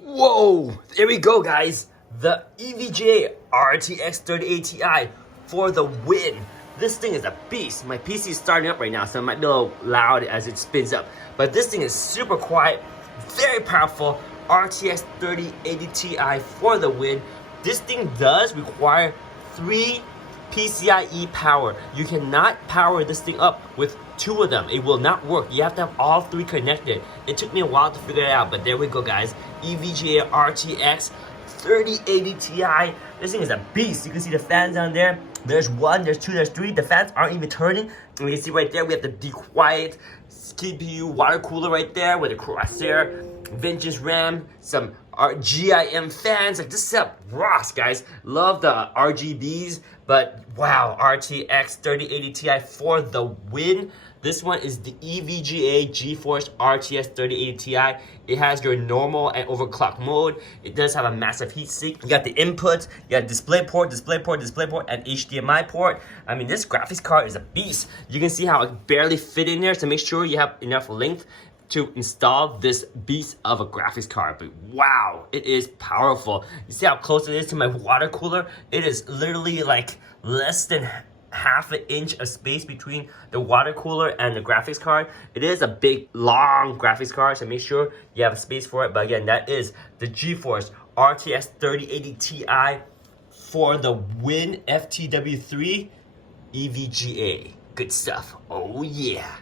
Whoa, there we go, guys. The EVGA RTX 3080 Ti for the win. This thing is a beast. My PC is starting up right now, so it might be a little loud as it spins up. But this thing is super quiet, very powerful. RTX 3080 Ti for the win. This thing does require 3 PCIe power. You cannot power this thing up with 2 of them. It will not work. You have to have all 3 connected. It took me a while to figure it out, but there we go, guys. EVGA RTX 3080 Ti. This thing is a beast. You can see the fans down there. There's 1, there's 2, there's 3. The fans aren't even turning. And you can see right there, we have the Be Quiet CPU water cooler right there with a crosshair, vintage RAM, some GIM fans. Like, this setup rocks, guys. Love the RGBs, but wow, RTX 3080 Ti for the win. This one is the EVGA GeForce RTX 3080 Ti. It has your normal and overclock mode. It does have a massive heatsink. You got the inputs, you got display port, and HDMI port. I mean, this graphics card is a beast. You can see how it barely fit in there, so make sure you have enough length to install this beast of a graphics card. But wow, it is powerful. You see how close it is to my water cooler? It is literally like less than half an inch of space between the water cooler and the graphics card. It is a big, long graphics card, so make sure you have space for it. But again, that is the GeForce RTX 3080 Ti for the win. FTW3 EVGA. Good stuff. Oh yeah.